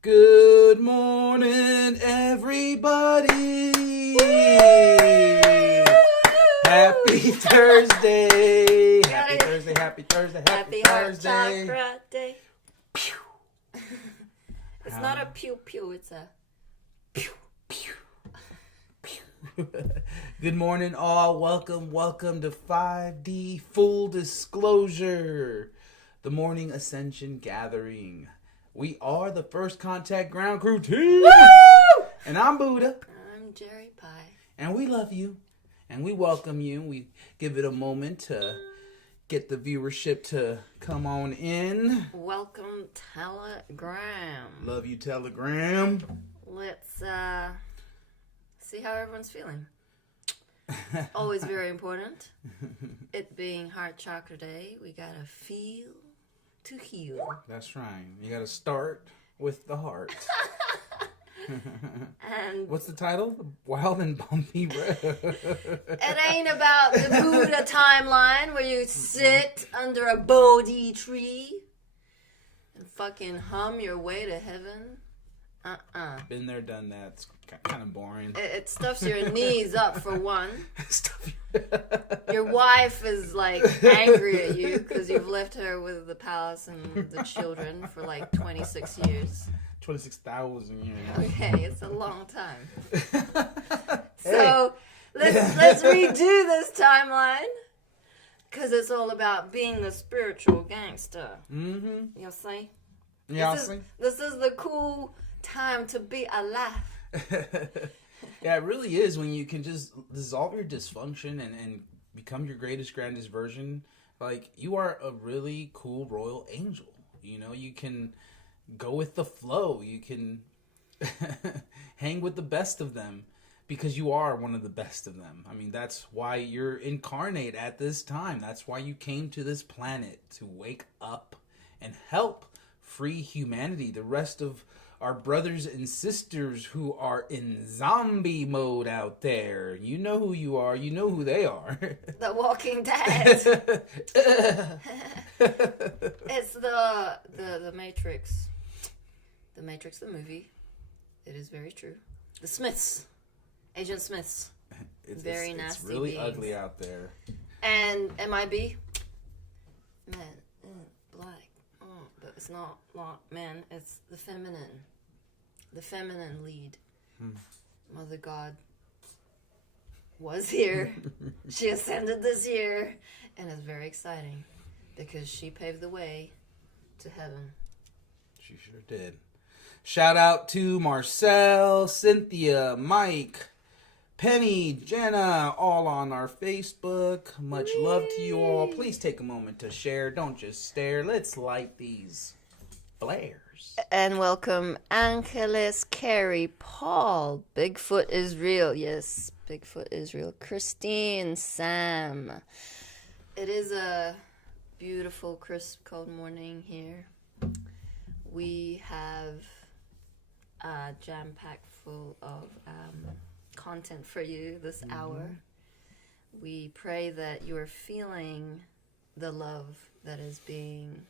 Good morning, everybody. Happy Thursday. Happy Thursday, happy Thursday, happy Thursday. Heart Chakra Day. Pew. It's not a pew pew, it's a pew pew. Good morning, all. Welcome to 5D Full Disclosure, the morning Ascension gathering. We are the First Contact Ground Crew team. Woo! And I'm Buddha. I'm Jerry Pie. And we love you. And we welcome you. We give it a moment to get the viewership to come on in. Welcome, Telegram. Love you, Telegram. Let's see how everyone's feeling. Always very important. It being Heart Chakra Day, we gotta feel to heal. That's right. You gotta start with the heart. And what's the title? Wild and Bumpy Road. It ain't about the Buddha timeline where you sit under a Bodhi tree and fucking hum your way to heaven. Been there, done that. It's kind of boring. It stuffs your knees up for one. Your wife is like angry at you because you've left her with the palace and the children for like 26 years. 26,000 years. Okay, it's a long time. So let's redo this timeline because it's all about being the spiritual gangster. Mm-hmm. You see? Yeah, this is the cool time to be alive. Yeah, it really is when you can just dissolve your dysfunction and become your greatest, grandest version. Like, you are a really cool royal angel. You know, you can go with the flow. You can hang with the best of them because you are one of the best of them. I mean, that's why you're incarnate at this time. That's why you came to this planet, to wake up and help free humanity, the rest of our brothers and sisters who are in zombie mode out there. You know who you are. You know who they are. The Walking Dead. It's the Matrix. The Matrix, the movie. It is very true. The Smiths. Agent Smiths. It's nasty. It's really beings. ugly out there. And MIB. Men in black. But it's not men. It's the feminine. The feminine lead. Mother God was here. She ascended this year. And it's very exciting. Because she paved the way to heaven. She sure did. Shout out to Marcel, Cynthia, Mike, Penny, Jenna, all on our Facebook. Much love to you all. Please take a moment to share. Don't just stare. Let's light these flares. And welcome Angeles, Carrie, Paul. Bigfoot is real. Yes, Bigfoot is real. Christine, Sam. It is a beautiful, crisp, cold morning here. We have a jam-packed full of content for you this hour. We pray that you are feeling the love that is being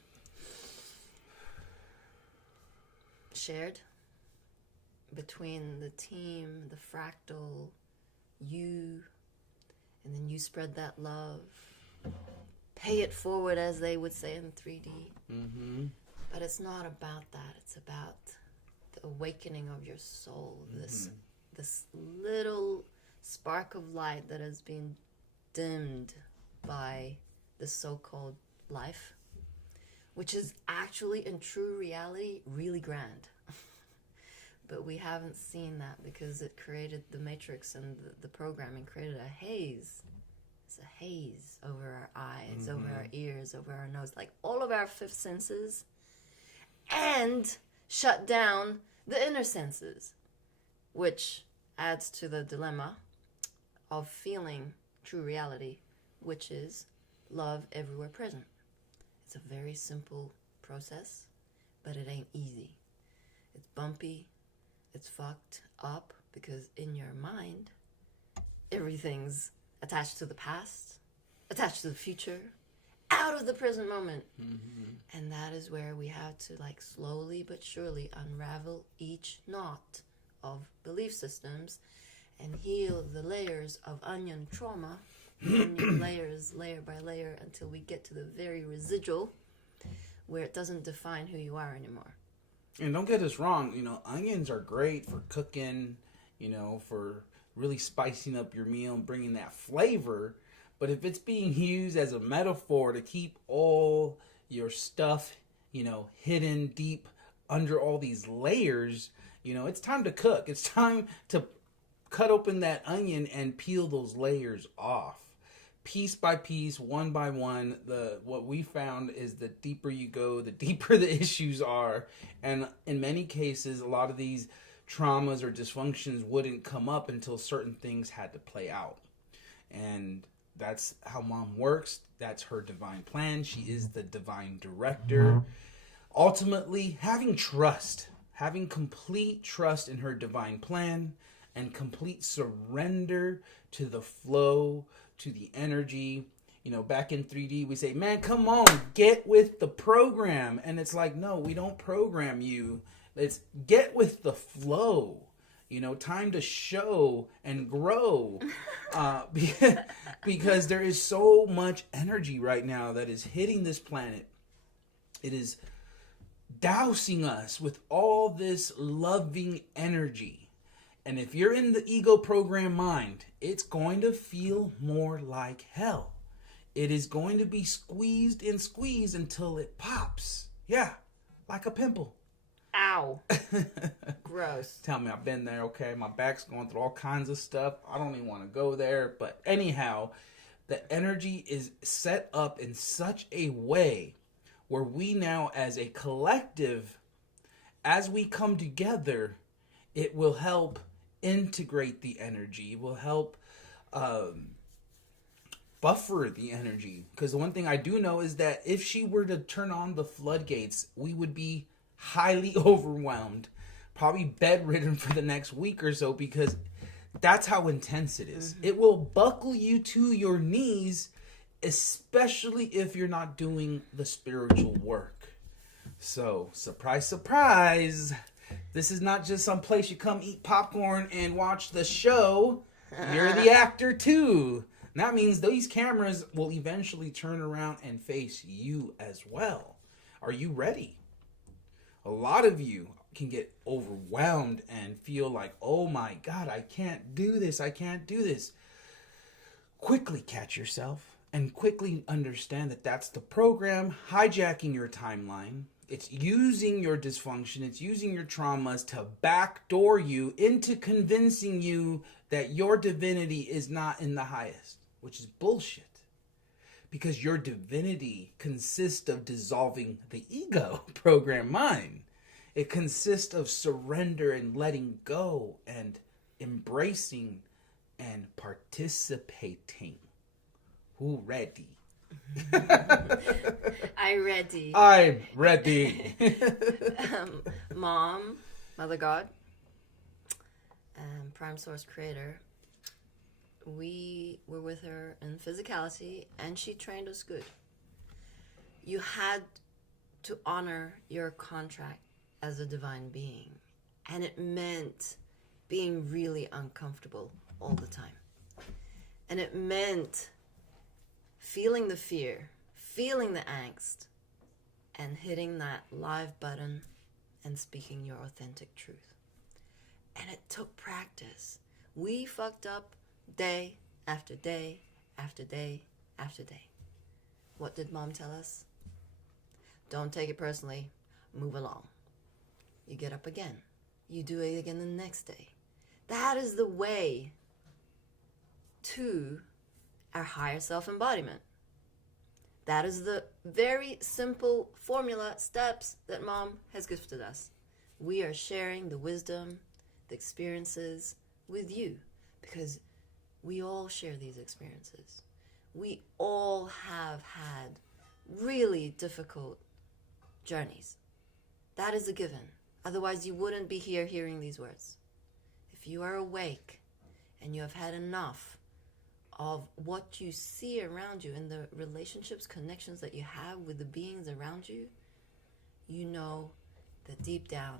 shared between the team, the fractal, you, and then you spread that love. Pay it forward, as they would say in 3D. But it's not about that. It's about the awakening of your soul. This little spark of light that has been dimmed by the so-called life, which is actually, in true reality, really grand. But we haven't seen that because it created the matrix, and the programming created a haze. It's a haze over our eyes, over our ears, over our nose, like all of our fifth senses, and shut down the inner senses, which adds to the dilemma of feeling true reality, which is love everywhere present. It's a very simple process, but it ain't easy. It's bumpy, it's fucked up, because in your mind, everything's attached to the past, attached to the future, out of the present moment. And that is where we have to, like, slowly but surely unravel each knot of belief systems and heal the layers of onion trauma, onion layers, layer by layer, until we get to the very residual where it doesn't define who you are anymore. And don't get us wrong, onions are great for cooking, for really spicing up your meal and bringing that flavor. But if it's being used as a metaphor to keep all your stuff, hidden deep under all these layers, it's time to cook. It's time to cut open that onion and peel those layers off. Piece by piece, one by one, what we found is the deeper you go, the deeper the issues are. And in many cases, a lot of these traumas or dysfunctions wouldn't come up until certain things had to play out. And that's how Mom works. That's her divine plan. She is the divine director. Ultimately, having complete trust in her divine plan and complete surrender to the flow, to the energy. Back in 3D, we say, man, come on, get with the program. And it's like, no, we don't program you. Let's get with the flow. Time to show and grow. Because there is so much energy right now that is hitting this planet. It is dousing us with all this loving energy. And if you're in the ego program mind, it's going to feel more like hell. It is going to be squeezed and squeezed until it pops. Yeah, like a pimple. Ow. Gross. Tell me, I've been there, okay? My back's going through all kinds of stuff. I don't even want to go there. But anyhow, the energy is set up in such a way where we now, as a collective, as we come together, it will help integrate the energy. It will help buffer the energy. Because the one thing I do know is that if she were to turn on the floodgates, we would be highly overwhelmed, probably bedridden for the next week or so, because that's how intense it is. It will buckle you to your knees, especially if you're not doing the spiritual work. So, surprise, surprise. This is not just some place you come eat popcorn and watch the show. You're the actor too. And that means these cameras will eventually turn around and face you as well. Are you ready? A lot of you can get overwhelmed and feel like, oh my God, I can't do this. I can't do this. Quickly catch yourself and quickly understand that that's the program hijacking your timeline. It's using your dysfunction. It's using your traumas to backdoor you into convincing you that your divinity is not in the highest, which is bullshit. Because your divinity consists of dissolving the ego program mind. It consists of surrender and letting go and embracing and participating. Who ready? I'm ready. I'm ready. Mom, Mother God, Prime Source Creator, we were with her in physicality and she trained us good. You had to honor your contract as a divine being, and it meant being really uncomfortable all the time. And it meant feeling the fear, feeling the angst, and hitting that live button and speaking your authentic truth. And it took practice. We fucked up day after day after day after day. What did Mom tell us? Don't take it personally. Move along. You get up again. You do it again the next day. That is the way to our higher self-embodiment. That is the very simple formula, steps that Mom has gifted us. We are sharing the wisdom, the experiences with you, because we all share these experiences. We all have had really difficult journeys. That is a given. Otherwise, you wouldn't be here hearing these words. If you are awake and you have had enough of what you see around you and the relationships, connections that you have with the beings around you, you know that deep down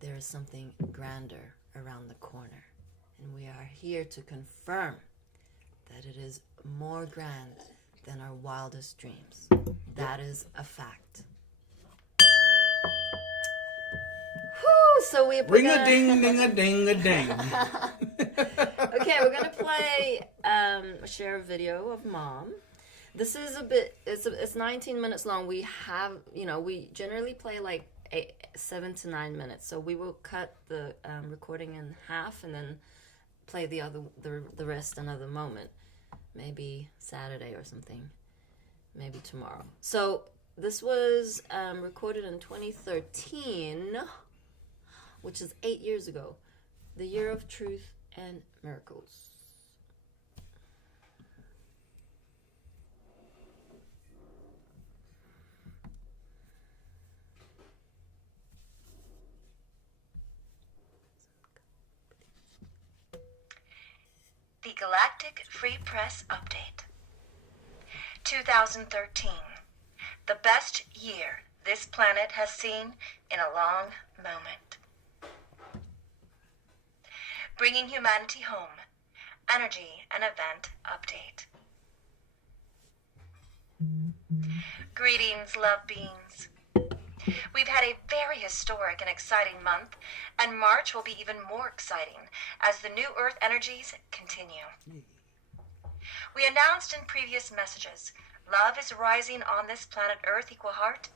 there is something grander around the corner. And we are here to confirm that it is more grand than our wildest dreams. That is a fact. Whew, so we're Ring gonna... a ding, ding a ding a ding. Okay, we're gonna play share a video of Mom. This is a bit. It's 19 minutes long. We have, we generally play like 7 to 9 minutes. So we will cut the recording in half and then play the rest another moment. Maybe Saturday or something. Maybe tomorrow. So this was recorded in 2013, which is 8 years ago. The year of truth and miracles. The Galactic Free Press Update. 2013. The best year this planet has seen in a long moment. Bringing humanity home. Energy and event update. Greetings, love beings. We've had a very historic and exciting month, and March will be even more exciting as the new Earth energies continue. We announced in previous messages, love is rising on this planet Earth equal heart,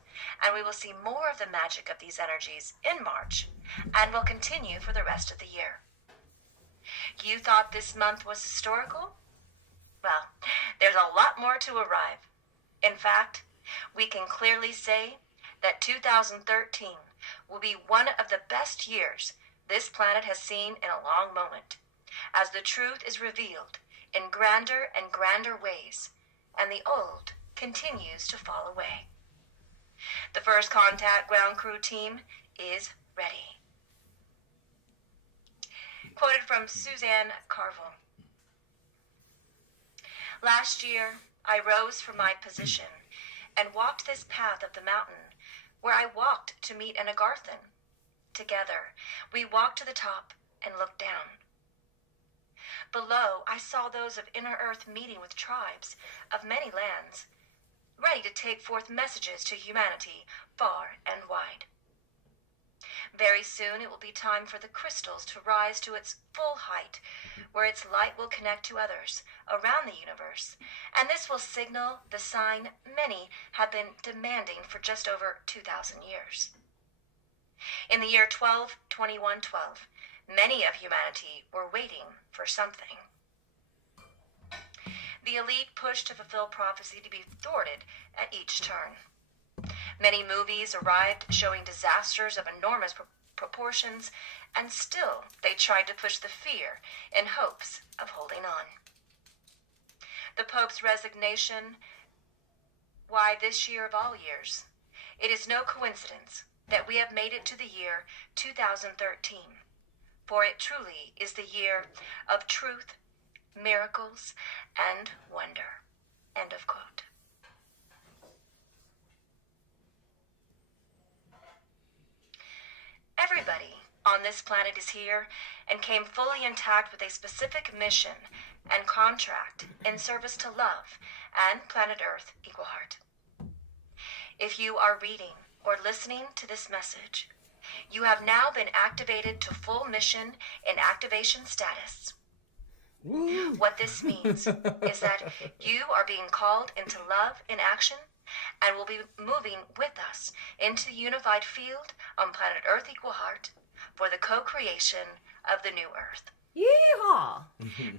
and we will see more of the magic of these energies in March, and will continue for the rest of the year. You thought this month was historical? Well, there's a lot more to arrive. In fact, we can clearly say that 2013 will be one of the best years this planet has seen in a long moment, as the truth is revealed in grander and grander ways, and the old continues to fall away. The first contact ground crew team is ready. Quoted from Suzanne Carville. Last year, I rose from my position and walked this path of the mountain where I walked to meet an Agarthan. Together, we walked to the top and looked down. Below, I saw those of inner earth meeting with tribes of many lands, ready to take forth messages to humanity far and wide. Very soon it will be time for the crystals to rise to its full height, where its light will connect to others around the universe, and this will signal the sign many have been demanding for just over 2,000 years. In the year 122112, many of humanity were waiting for something. The elite pushed to fulfill prophecy to be thwarted at each turn. Many movies arrived showing disasters of enormous proportions, and still they tried to push the fear in hopes of holding on. The Pope's resignation, why this year of all years? It is no coincidence that we have made it to the year 2013, for it truly is the year of truth, miracles, and wonder. End of quote. Everybody on this planet is here and came fully intact with a specific mission and contract in service to love and planet Earth equal heart. If you are reading or listening to this message, you have now been activated to full mission in activation status. Woo. What this means is that you are being called into love in action and will be moving with us into the unified field on planet Earth equal heart for the co-creation of the new Earth. Yeehaw!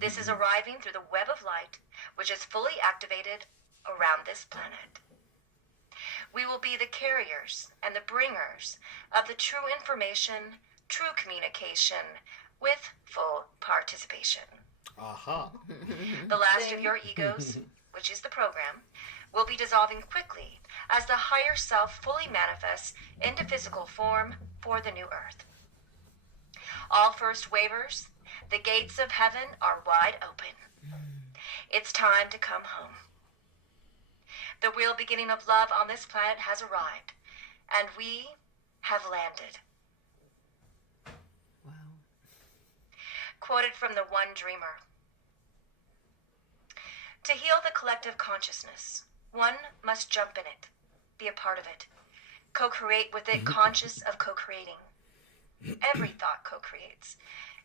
This is arriving through the web of light, which is fully activated around this planet. We will be the carriers and the bringers of the true information, true communication, with full participation. Aha. The last of your egos, which is the program, will be dissolving quickly as the higher self fully manifests into physical form for the new Earth. All first waivers, the gates of heaven are wide open. It's time to come home. The real beginning of love on this planet has arrived, and we have landed. Wow. Quoted from The One Dreamer. To heal the collective consciousness, one must jump in it, be a part of it, co-create with it, conscious of co-creating. Every thought co-creates.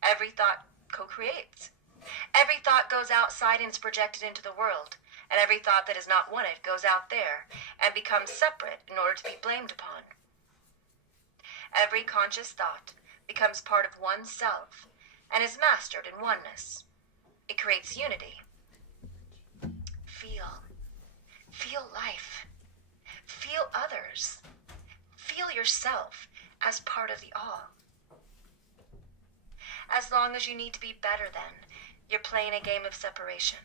Every thought co-creates. Every thought goes outside and is projected into the world, and every thought that is not wanted goes out there and becomes separate in order to be blamed upon. Every conscious thought becomes part of oneself and is mastered in oneness. It creates unity. Feel. Feel life. Feel others. Feel yourself as part of the all. As long as you need to be better than, you're playing a game of separation.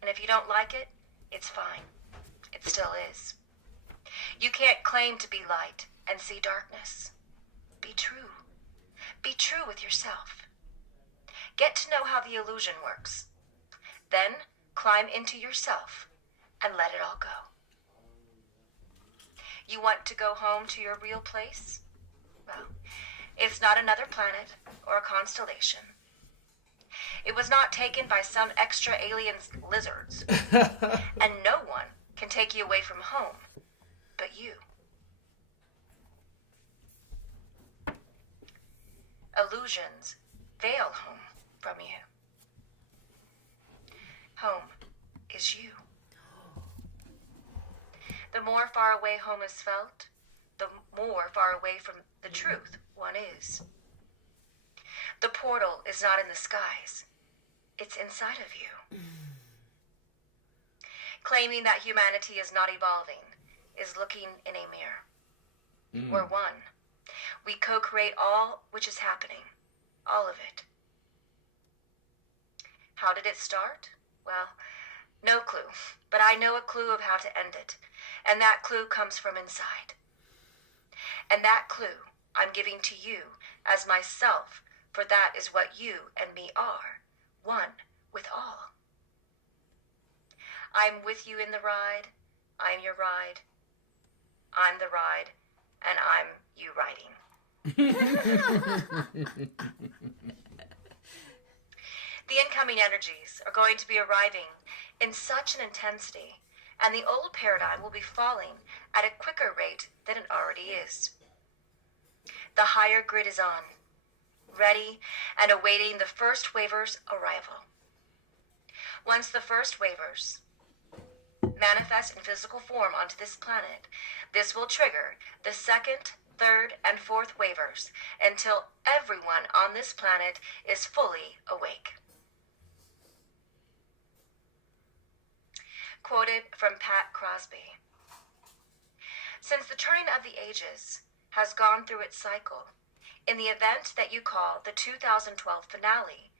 And if you don't like it, it's fine. It still is. You can't claim to be light and see darkness. Be true. Be true with yourself. Get to know how the illusion works. Then climb into yourself and let it all go. You want to go home to your real place? Well, it's not another planet or a constellation. It was not taken by some extra alien lizards. And no one can take you away from home but you. Illusions veil home from you. Home is you. The more far away home is felt, the more far away from the truth one is. The portal is not in the skies. It's inside of you. Claiming that humanity is not evolving is looking in a mirror. We're one. We co-create all which is happening. All of it. How did it start? Well, no clue. But I know a clue of how to end it. And that clue comes from inside. And that clue I'm giving to you as myself, for that is what you and me are, one with all. I'm with you in the ride, I'm your ride, I'm the ride, and I'm you riding. The incoming energies are going to be arriving in such an intensity, and the old paradigm will be falling at a quicker rate than it already is. The higher grid is on, ready and awaiting the first waver's arrival. Once the first wavers manifest in physical form onto this planet, this will trigger the second, third, and fourth wavers until everyone on this planet is fully awake. Quoted from Pat Crosby. Since the turning of the ages has gone through its cycle, in the event that you call the 2012 finale,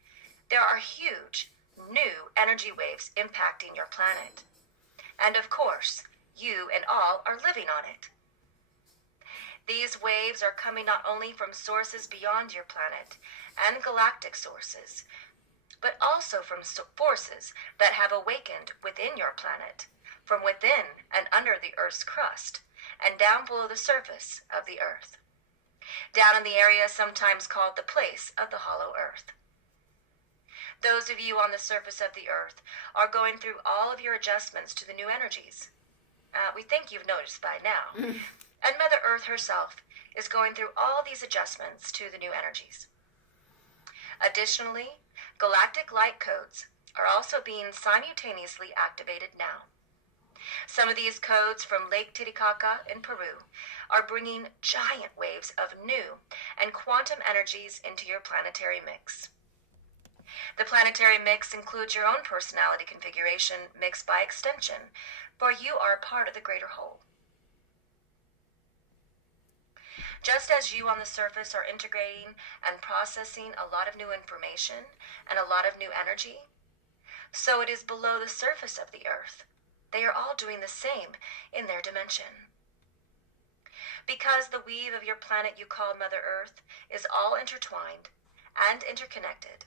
there are huge, new energy waves impacting your planet. And of course, you and all are living on it. These waves are coming not only from sources beyond your planet and galactic sources, but also from forces that have awakened within your planet, from within and under the Earth's crust, and down below the surface of the Earth. Down in the area sometimes called the place of the hollow Earth. Those of you on the surface of the Earth are going through all of your adjustments to the new energies. We think you've noticed by now. And Mother Earth herself is going through all these adjustments to the new energies. Additionally, galactic light codes are also being simultaneously activated now. Some of these codes from Lake Titicaca in Peru are bringing giant waves of new and quantum energies into your planetary mix. The planetary mix includes your own personality configuration mixed by extension, for you are a part of the greater whole. Just as you on the surface are integrating and processing a lot of new information and a lot of new energy, so it is below the surface of the Earth. They are all doing the same in their dimension. Because the weave of your planet you call Mother Earth is all intertwined and interconnected,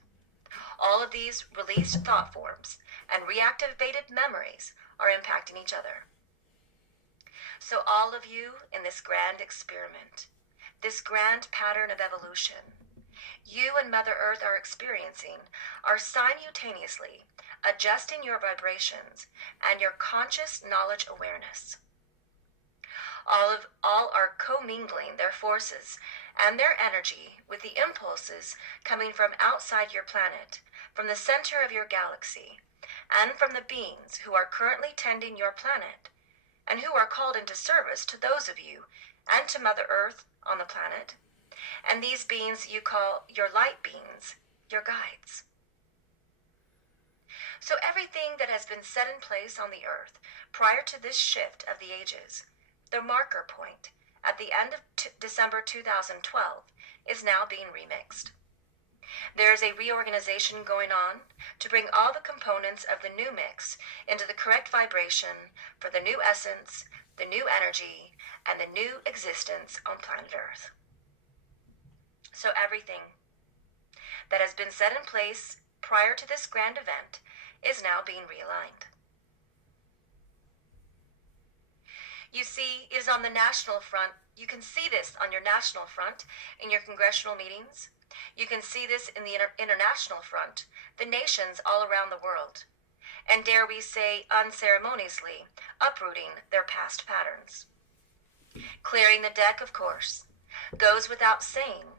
All of these released thought forms and reactivated memories are impacting each other. So all of you in this grand experiment, this grand pattern of evolution, you and Mother Earth are experiencing are simultaneously adjusting your vibrations and your conscious knowledge awareness. All are commingling their forces and their energy with the impulses coming from outside your planet, from the center of your galaxy, and from the beings who are currently tending your planet, and who are called into service to those of you and to Mother Earth on the planet. And these beings you call your light beings, your guides. So everything that has been set in place on the Earth prior to this shift of the ages, the marker point at the end of December 2012, is now being remixed. There is a reorganization going on to bring all the components of the new mix into the correct vibration for the new essence, the new energy, and the new existence on planet Earth. So everything that has been set in place prior to this grand event is now being realigned. You see, it is on the national front. You can see this on your national front in your congressional meetings. You can see this in the international front, the nations all around the world. And dare we say, unceremoniously, uprooting their past patterns. Clearing the deck, of course, goes without saying,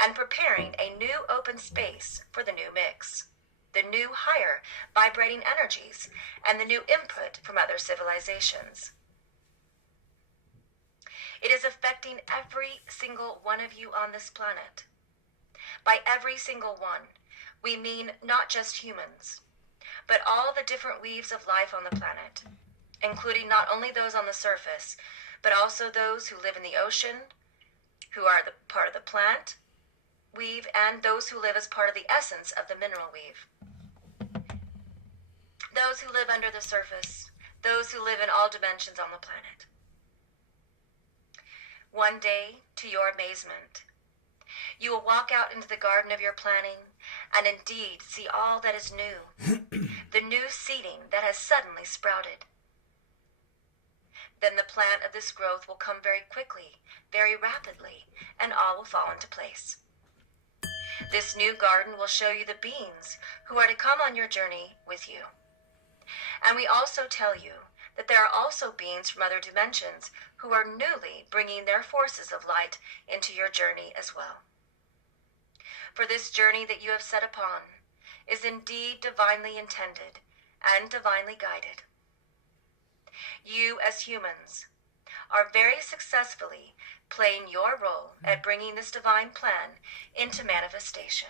and preparing a new open space for the new mix, the new higher vibrating energies, and the new input from other civilizations. It is affecting every single one of you on this planet. By every single one, we mean not just humans, but all the different weaves of life on the planet, including not only those on the surface, but also those who live in the ocean, who are the part of the plant weave, and those who live as part of the essence of the mineral weave. Those who live under the surface, those who live in all dimensions on the planet. One day, to your amazement, you will walk out into the garden of your planning and indeed see all that is new, the new seeding that has suddenly sprouted. Then the plant of this growth will come very quickly, very rapidly, and all will fall into place. This new garden will show you the beings who are to come on your journey with you. And we also tell you that there are also beings from other dimensions who are newly bringing their forces of light into your journey as well. For this journey that you have set upon is indeed divinely intended and divinely guided. You, as humans, are very successfully playing your role at bringing this divine plan into manifestation.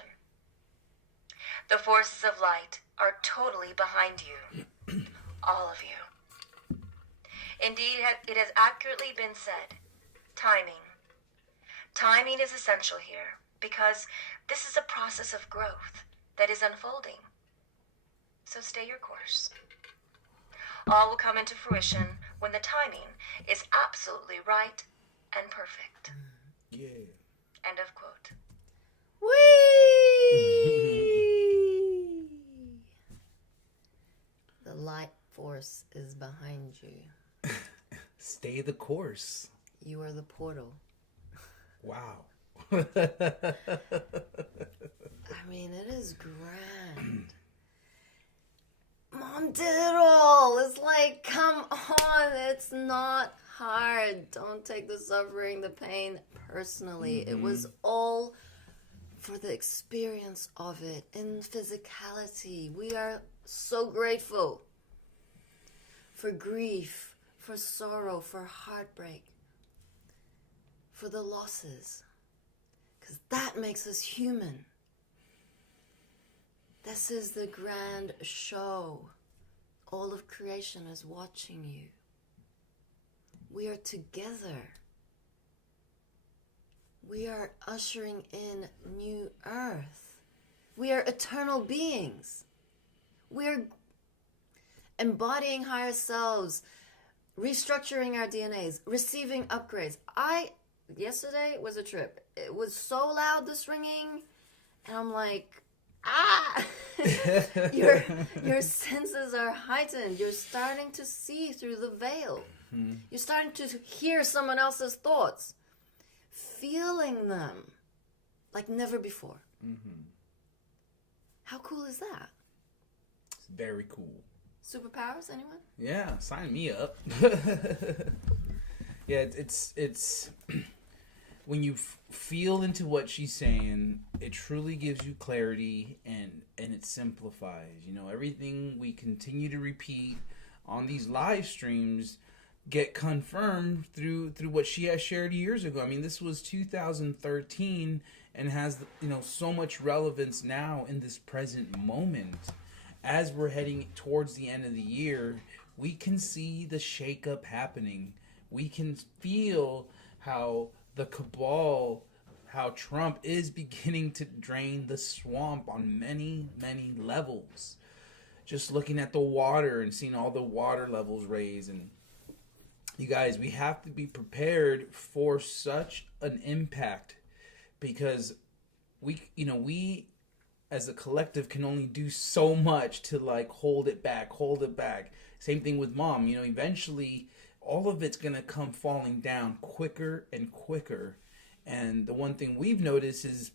The forces of light are totally behind you, all of you. Indeed, it has accurately been said, timing. Timing is essential here because this is a process of growth that is unfolding. So stay your course. All will come into fruition when the timing is absolutely right and perfect. Yeah. End of quote. Whee! The light force is behind you. Stay the course. You are the portal. Wow. I mean, it is grand. Mom did it all. It's like, come on. It's not hard. Don't take the suffering, the pain personally. It was all for the experience of it in physicality. We are so grateful for grief, for sorrow, for heartbreak, for the losses. Because that makes us human. This is the grand show. All of creation is watching you. We are together. We are ushering in new earth. We are eternal beings. We are embodying higher selves, restructuring our DNAs, receiving upgrades. Yesterday was a trip. It was so loud, this ringing, and I'm like, ah, your senses are heightened. You're starting to see through the veil. Mm-hmm. You're starting to hear someone else's thoughts, feeling them like never before. Mm-hmm. How cool is that? It's very cool. Superpowers, anyone? Yeah, sign me up. Yeah, it's when you feel into what she's saying, it truly gives you clarity and it simplifies. You know, everything we continue to repeat on these live streams get confirmed through what she has shared years ago. I mean, this was 2013 and has, you know, so much relevance now in this present moment. As we're heading towards the end of the year, we can see the shakeup happening. We can feel how the cabal, how Trump is beginning to drain the swamp on many, many levels. Just looking at the water and seeing all the water levels raise. And you guys, we have to be prepared for such an impact, because we as a collective can only do so much to like hold it back. Same thing with Mom. You know, eventually all of it's going to come falling down quicker and quicker. And the one thing we've noticed is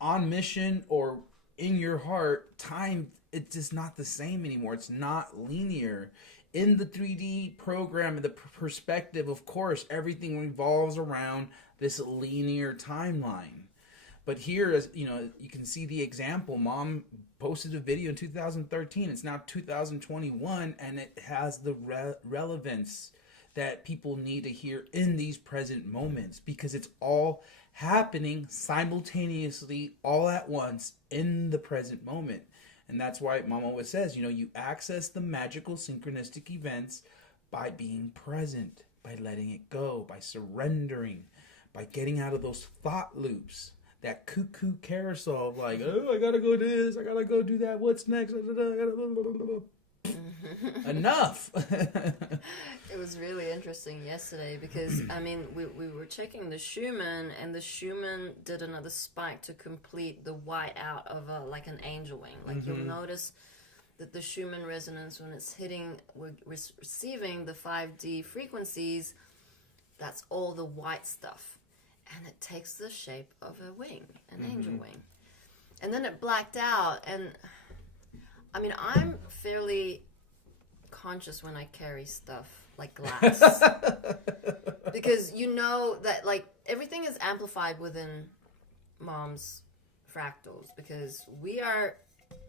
on mission or in your heart, time, it's just not the same anymore. It's not linear. In the 3D program and the perspective, of course, everything revolves around this linear timeline. But here, as you know, you can see the example. Mom posted a video in 2013. It's now 2021, and it has the relevance that people need to hear in these present moments, because it's all happening simultaneously, all at once, in the present moment. And that's why Mom always says, you know, you access the magical synchronistic events by being present, by letting it go, by surrendering, by getting out of those thought loops. That cuckoo carousel of like, oh, I gotta go do this, I gotta go do that, what's next? Enough. It was really interesting yesterday because, I mean, we were checking the Schumann, and the Schumann did another spike to complete the white out of like an angel wing. Like, you'll notice that the Schumann resonance, when it's hitting, we're receiving the 5D frequencies, that's all the white stuff. And it takes the shape of a wing, an angel wing. And then it blacked out. And, I mean, I'm fairly conscious when I carry stuff like glass. Because you know that, like, everything is amplified within Mom's fractals. Because we are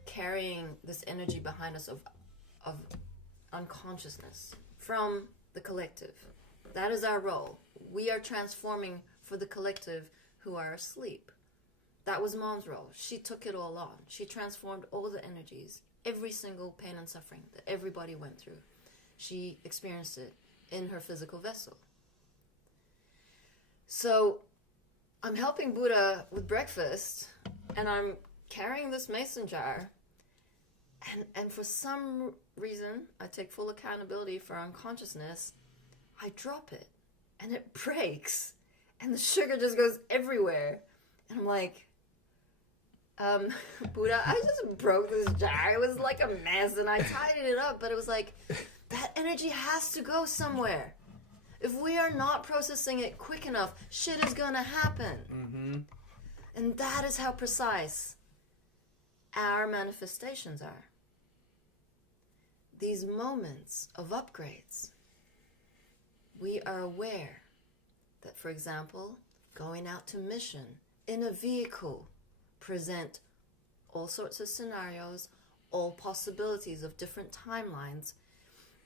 carrying this energy behind us of unconsciousness from the collective. That is our role. We are transforming for the collective who are asleep. That was Mom's role. She took it all on. She transformed all the energies, every single pain and suffering that everybody went through. She experienced it in her physical vessel. So I'm helping Buddha with breakfast, and I'm carrying this mason jar, and for some reason, I take full accountability for unconsciousness. I drop it, and it breaks. And the sugar just goes everywhere. And I'm like, Buddha, I just broke this jar. It was like a mess, and I tidied it up. But it was like, that energy has to go somewhere. If we are not processing it quick enough, shit is going to happen. Mm-hmm. And that is how precise our manifestations are. These moments of upgrades, we are aware that, for example, going out to mission in a vehicle present all sorts of scenarios, all possibilities of different timelines,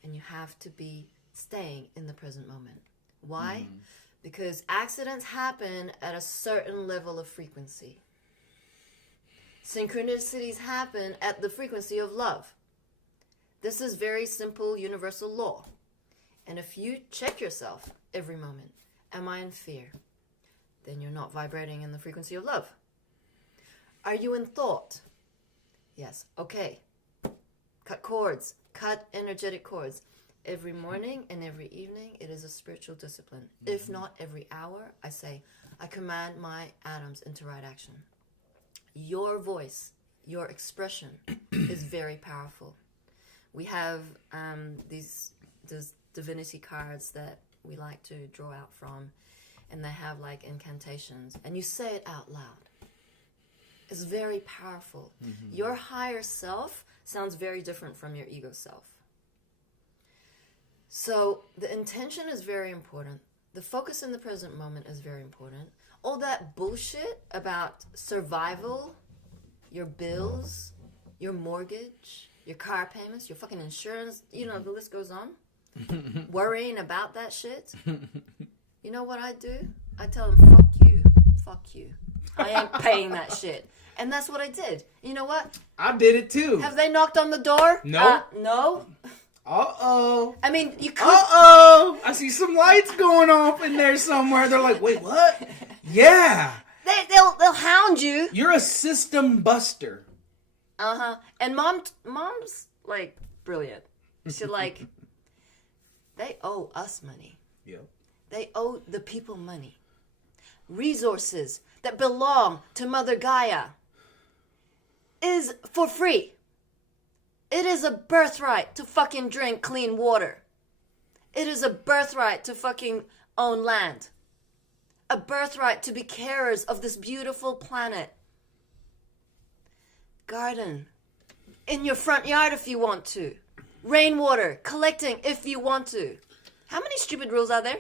and you have to be staying in the present moment. Why? Because accidents happen at a certain level of frequency. Synchronicities happen at the frequency of love. This is very simple universal law. And if you check yourself every moment, am I in fear? Then you're not vibrating in the frequency of love. Are you in thought? Yes. Okay. Cut cords. Cut energetic cords. Every morning and every evening, it is a spiritual discipline. If not every hour, I say, I command my atoms into right action. Your voice, your expression is very powerful. We have these divinity cards that we like to draw out from, and they have like incantations, and you say it out loud. It's very powerful. Mm-hmm. Your higher self sounds very different from your ego self. So the intention is very important. The focus in the present moment is very important. All that bullshit about survival, your bills, your mortgage, your car payments, your fucking insurance, you know, the list goes on. Worrying about that shit. You know what I do? I tell them, fuck you. I ain't paying that shit. And that's what I did. You know what? I did it too. Have they knocked on the door? No. No? Uh-oh. I mean, you could... Uh-oh. I see some lights going off in there somewhere. They're like, wait, what? Yeah. They'll hound you. You're a system buster. Uh-huh. And mom's, like, brilliant. She's like, they owe us money. Yep. They owe the people money. Resources that belong to Mother Gaia is for free. It is a birthright to fucking drink clean water. It is a birthright to fucking own land. A birthright to be carers of this beautiful planet. Garden. In your front yard if you want to. Rainwater. Collecting if you want to. How many stupid rules are there?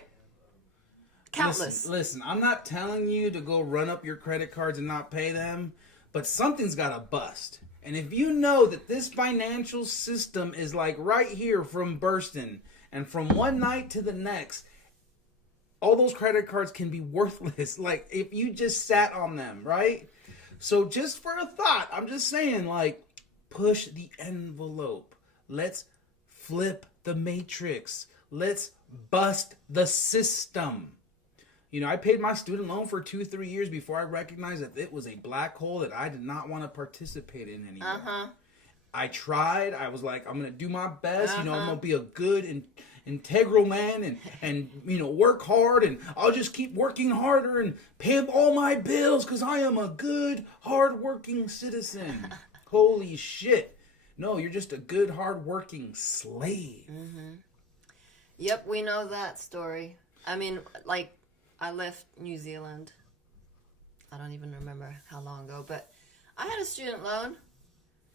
Countless. Listen, I'm not telling you to go run up your credit cards and not pay them, but something's got to bust. And if you know that this financial system is like right here from bursting, and from one night to the next, all those credit cards can be worthless. Like if you just sat on them, right? So just for a thought, I'm just saying, like, push the envelope. Let's flip the matrix. Let's bust the system. You know, I paid my student loan for 2-3 years before I recognized that it was a black hole that I did not want to participate in anymore. Uh-huh. I tried. I was like, I'm going to do my best. Uh-huh. You know, I'm going to be a good and integral man and, you know, work hard. And I'll just keep working harder and pay all my bills because I am a good, hard-working citizen. Holy shit. No, you're just a good, hard-working slave. Mm-hmm. Yep, we know that story. I mean, like, I left New Zealand. I don't even remember how long ago, but I had a student loan.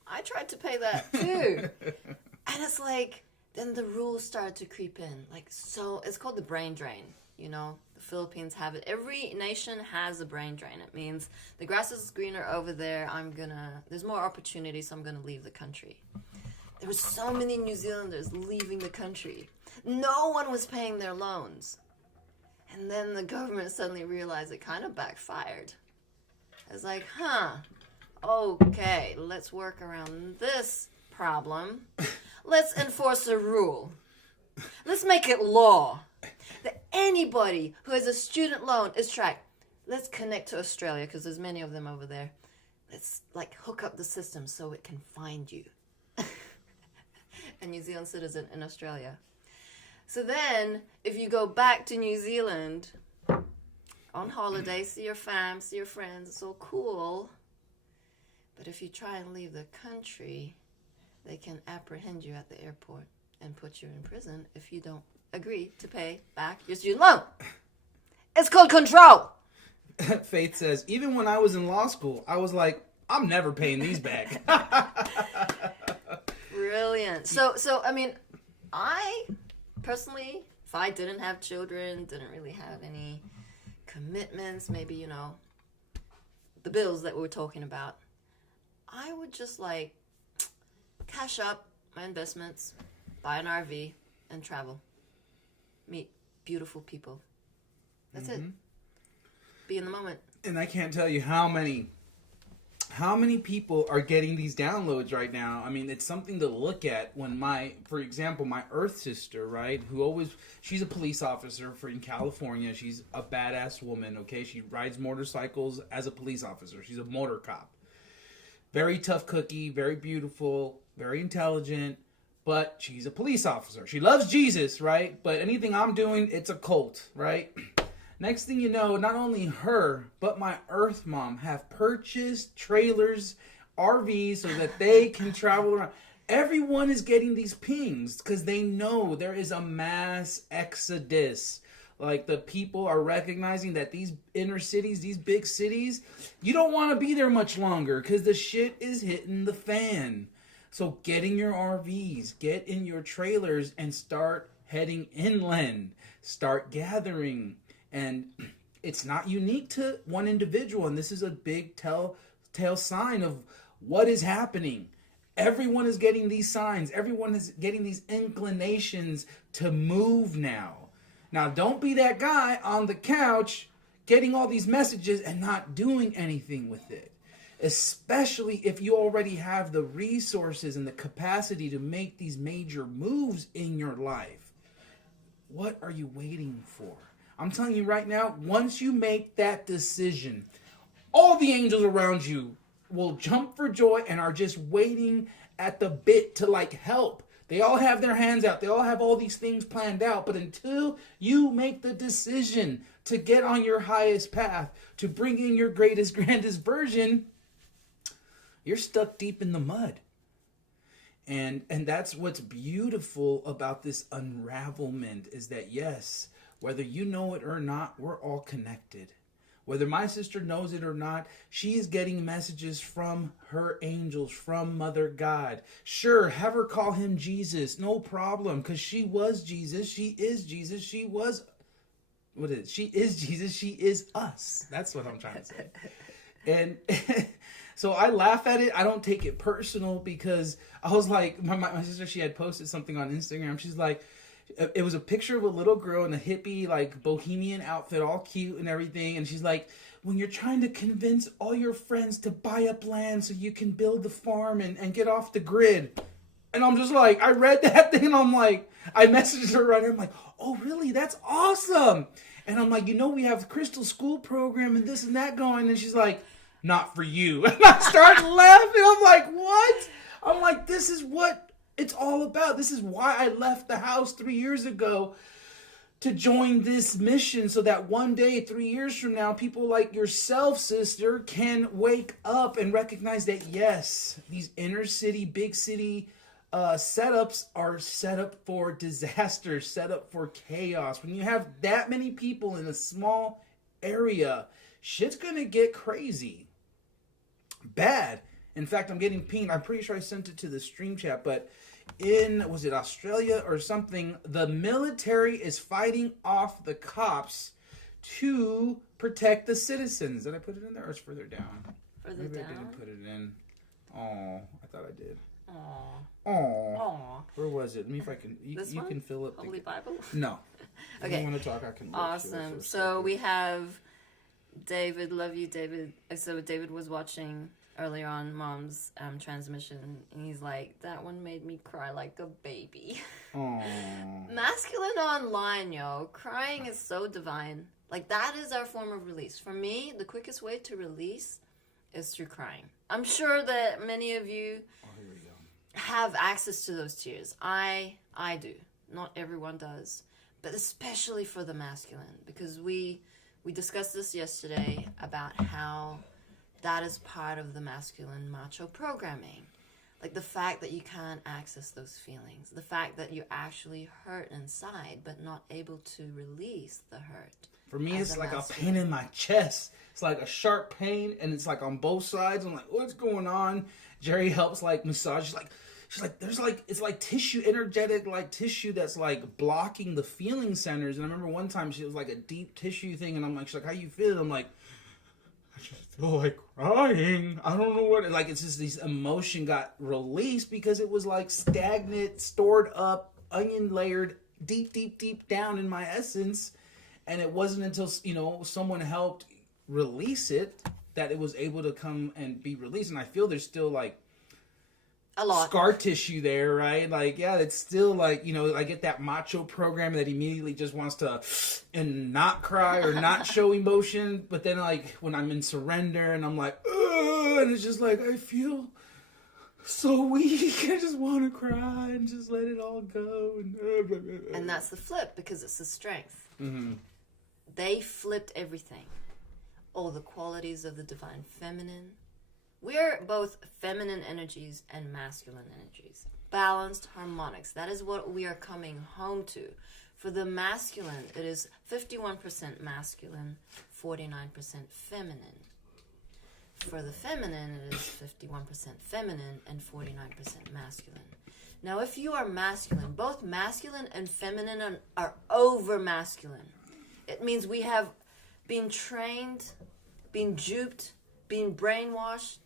I tried to pay that too. And it's like, then the rules started to creep in. Like, so it's called the brain drain. You know, the Philippines have it. Every nation has a brain drain. It means the grass is greener over there. There's more opportunity, so I'm going to leave the country. There were so many New Zealanders leaving the country. No one was paying their loans. And then the government suddenly realized it kind of backfired. It's like, okay, let's work around this problem. Let's enforce a rule. Let's make it law that anybody who has a student loan is tracked. Let's connect to Australia because there's many of them over there. Let's like hook up the system so it can find you. A New Zealand citizen in Australia. So then, if you go back to New Zealand on holiday, see your fam, see your friends, it's all cool. But if you try and leave the country, they can apprehend you at the airport and put you in prison if you don't agree to pay back your student loan. It's called control. Faith says, even when I was in law school, I was like, I'm never paying these back. Brilliant. So I mean, I personally, if I didn't have children, didn't really have any commitments, maybe, you know, the bills that we were talking about, I would just like cash up my investments, buy an RV, and travel. Meet beautiful people. That's it. Be in the moment. And I can't tell you how many people are getting these downloads right now. I mean, it's something to look at when for example, my Earth sister, right, she's a police officer in California. She's a badass woman, okay? She rides motorcycles as a police officer. She's a motor cop. Very tough cookie, very beautiful, very intelligent, but she's a police officer. She loves Jesus, right? But anything I'm doing, it's a cult, right? Next thing you know, not only her, but my Earth mom have purchased trailers, RVs, so that they can travel around. Everyone is getting these pings because they know there is a mass exodus. Like, the people are recognizing that these inner cities, these big cities, you don't want to be there much longer because the shit is hitting the fan. So get in your RVs, get in your trailers, and start heading inland. Start gathering. And it's not unique to one individual, and this is a big telltale sign of what is happening. Everyone is getting these signs. Everyone is getting these inclinations to move now. Now, don't be that guy on the couch getting all these messages and not doing anything with it. Especially if you already have the resources and the capacity to make these major moves in your life. What are you waiting for? I'm telling you right now, once you make that decision, all the angels around you will jump for joy and are just waiting at the bit to like help. They all have their hands out. They all have all these things planned out. But until you make the decision to get on your highest path, to bring in your greatest, grandest version, you're stuck deep in the mud. And that's what's beautiful about this unravelment is that, yes, whether you know it or not, we're all connected. Whether my sister knows it or not, she is getting messages from her angels, from Mother God. Sure, have her call him Jesus. No problem, because she was Jesus. She is Jesus. She was... What is it? She is Jesus. She is us. That's what I'm trying to say. And so I laugh at it. I don't take it personal because I was like... My sister, she had posted something on Instagram. She's like... It was a picture of a little girl in a hippie, like, bohemian outfit, all cute and everything. And she's like, when you're trying to convince all your friends to buy up land so you can build the farm and get off the grid. And I'm just like, I read that thing and I'm like, I messaged her right now. I'm like, oh, really? That's awesome. And I'm like, we have Crystal School program and this and that going. And she's like, not for you. And I start laughing. I'm like, what? I'm like, this is what it's all about. This is why I left the house 3 years ago to join this mission so that one day, 3 years from now, people like yourself, sister, can wake up and recognize that, yes, these inner city, big city setups are set up for disaster, set up for chaos. When you have that many people in a small area, shit's gonna get crazy. Bad. In fact, I'm getting pinged. I'm pretty sure I sent it to the stream chat, but was it Australia or something? The military is fighting off the cops to protect the citizens. Did I put it in there or it's further down? Further Maybe down? I didn't put it in. Oh, I thought I did. Aw. Oh. Where was it? Let me if I can. You can fill up. Holy Bible? No. Okay. If you want to talk, I can. Awesome. So we have David. Love you, David. So David was watching earlier on Mom's transmission, and he's like, that one made me cry like a baby. Aww. Masculine online, yo. Crying is so divine. Like, that is our form of release. For me, the quickest way to release is through crying. I'm sure that many of you have access to those tears. I do. Not everyone does. But especially for the masculine, because we discussed this yesterday about how that is part of the masculine macho programming. Like the fact that you can't access those feelings. The fact that you're actually hurt inside, but not able to release the hurt. For me, it's like a pain in my chest. It's like a sharp pain, and it's like on both sides. I'm like, what's going on? Jerry helps like massage. She's like, it's like tissue, energetic like tissue that's like blocking the feeling centers. And I remember one time she was like a deep tissue thing, and I'm like, she's like, how you feel? I'm like, I just feel like crying. I don't know what. Like, it's just this emotion got released because it was like stagnant, stored up, onion layered, deep down in my essence. And it wasn't until, someone helped release it that it was able to come and be released. And I feel there's still like a lot scar tissue there, right? Like, yeah, it's still like, I get that macho program that immediately just wants to and not cry or not show emotion. But then like when I'm in surrender and I'm like, ugh, and it's just like, I feel so weak. I just want to cry and just let it all go. And that's the flip, because it's the strength. Mm-hmm. They flipped everything. All the qualities of the divine feminine. We're both feminine energies and masculine energies. Balanced harmonics. That is what we are coming home to. For the masculine, it is 51% masculine, 49% feminine. For the feminine, it is 51% feminine and 49% masculine. Now, if you are masculine, both masculine and feminine are over masculine. It means we have been trained, been duped, been brainwashed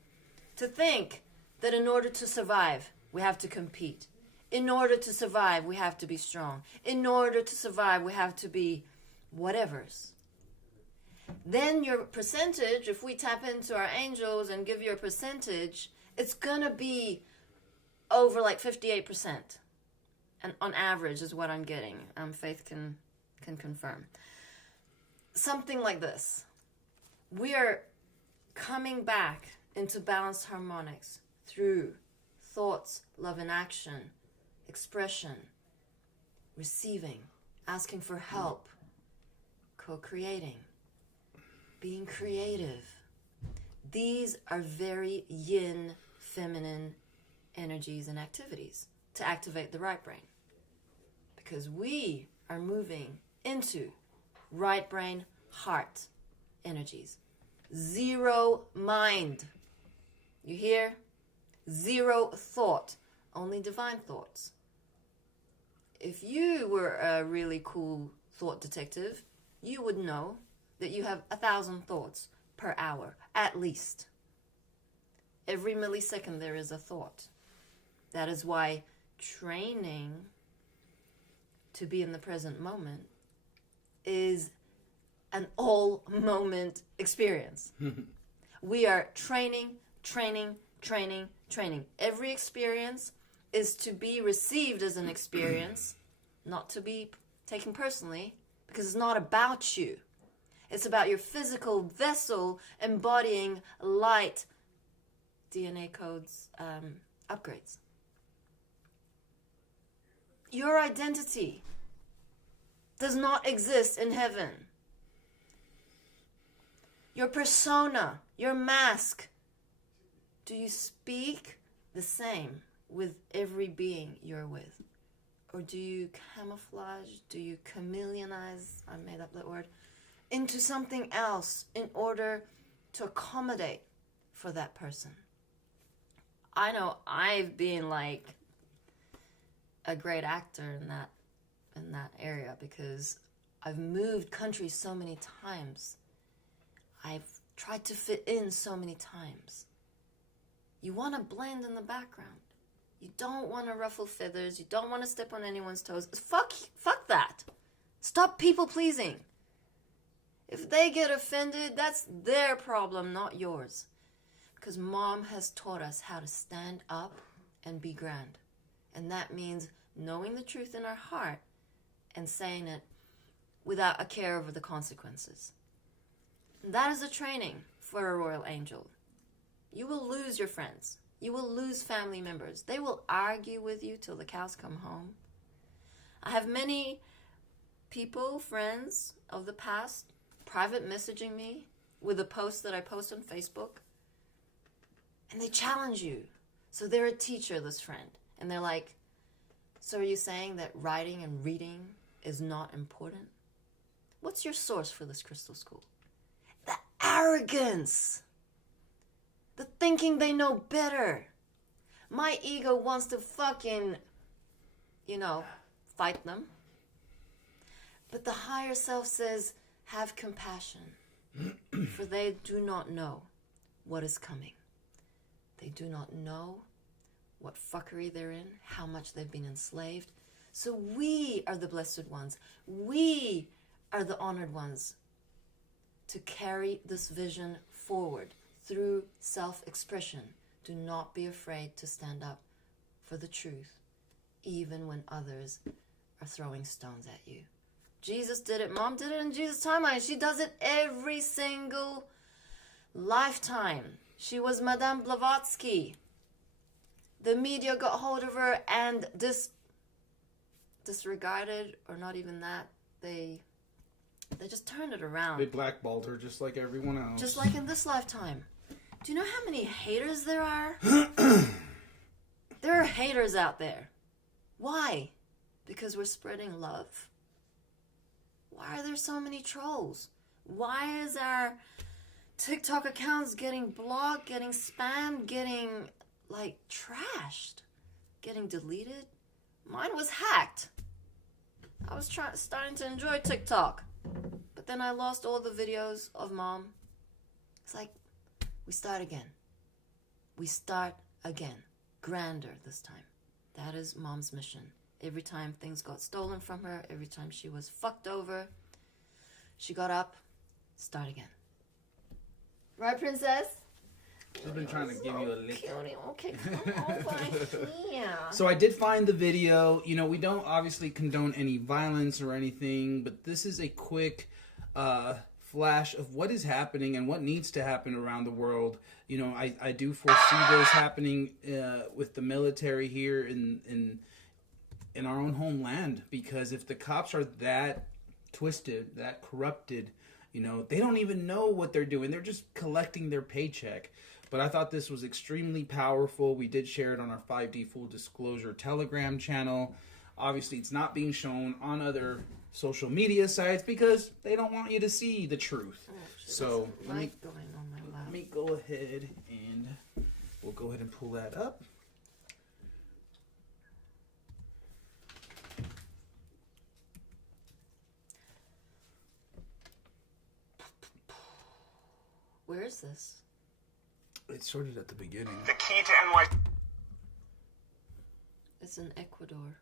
to think that in order to survive, we have to compete. In order to survive, we have to be strong. In order to survive, we have to be whatevers. Then your percentage, if we tap into our angels and give you a percentage, it's going to be over like 58%. And on average is what I'm getting. Faith can confirm. Something like this. We are coming back into balanced harmonics through thoughts, love and action, expression, receiving, asking for help, co-creating, being creative. These are very yin, feminine energies and activities to activate the right brain. Because we are moving into right brain, heart energies. Zero mind. You hear? Zero thought. Only divine thoughts. If you were a really cool thought detective, you would know that you have 1,000 thoughts per hour, at least. Every millisecond there is a thought. That is why training to be in the present moment is an all-moment experience. We are training. Every experience is to be received as an experience, not to be taken personally, because it's not about you. It's about your physical vessel embodying light, DNA codes, upgrades. Your identity does not exist in heaven. Your persona, your mask. Do you speak the same with every being you're with? Or do you camouflage, do you chameleonize, I made up that word, into something else in order to accommodate for that person? I know I've been like a great actor in that area because I've moved countries so many times. I've tried to fit in so many times. You want to blend in the background. You don't want to ruffle feathers. You don't want to step on anyone's toes. Fuck that. Stop people pleasing. If they get offended, that's their problem, not yours. Because mom has taught us how to stand up and be grand. And that means knowing the truth in our heart and saying it without a care over the consequences. And that is a training for a royal angel. You will lose your friends. You will lose family members. They will argue with you till the cows come home. I have many people, friends of the past, private messaging me with a post that I post on Facebook. And they challenge you. So they're a teacher, this friend. And they're like, so are you saying that writing and reading is not important? What's your source for this crystal school? The arrogance. The thinking they know better. My ego wants to fucking, fight them. But the higher self says, have compassion. For they do not know what is coming. They do not know what fuckery they're in, how much they've been enslaved. So we are the blessed ones. We are the honored ones to carry this vision forward through self-expression. Do not be afraid to stand up for the truth, even when others are throwing stones at you. Jesus did it. Mom did it in Jesus' timeline. She does it every single lifetime. She was Madame Blavatsky. The media got hold of her and disregarded, or not even that. They They just turned it around. They blackballed her just like everyone else. Just like in this lifetime. Do you know how many haters there are? There are haters out there. Why? Because we're spreading love. Why are there so many trolls? Why is our TikTok accounts getting blocked, getting spammed, getting, like, trashed? Getting deleted? Mine was hacked. I was starting to enjoy TikTok. But then I lost all the videos of Mom. It's like, we start again. We start again. Grander this time. That is Mom's mission. Every time things got stolen from her, every time she was fucked over, she got up, start again. Right, Princess? She's been trying to give you a lick. Cutie. Okay, come over here. So I did find the video. You know, we don't obviously condone any violence or anything, but this is a quick flash of what is happening and what needs to happen around the world. You know, I do foresee this happening with the military here in our own homeland, because if the cops are that twisted, that corrupted, you know, they don't even know what they're doing. They're just collecting their paycheck. But I thought this was extremely powerful. We did share it on our 5D Full Disclosure Telegram channel. Obviously, it's not being shown on other social media sites because they don't want you to see the truth. So let me go ahead and we'll go ahead and pull that up. Where is this? It started at the beginning. The key to NY. It's in Ecuador.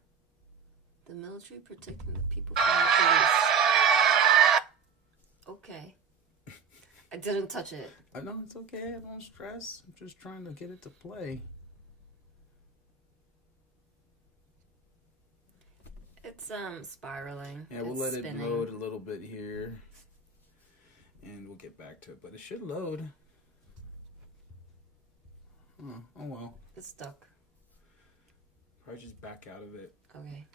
The military protecting the people from the police. Okay. I didn't touch it. I know, it's okay. I don't stress. I'm just trying to get it to play. It's spiraling. Yeah, we'll let it load a little bit here. And we'll get back to it. But it should load. Oh well. It's stuck. Probably just back out of it. Okay.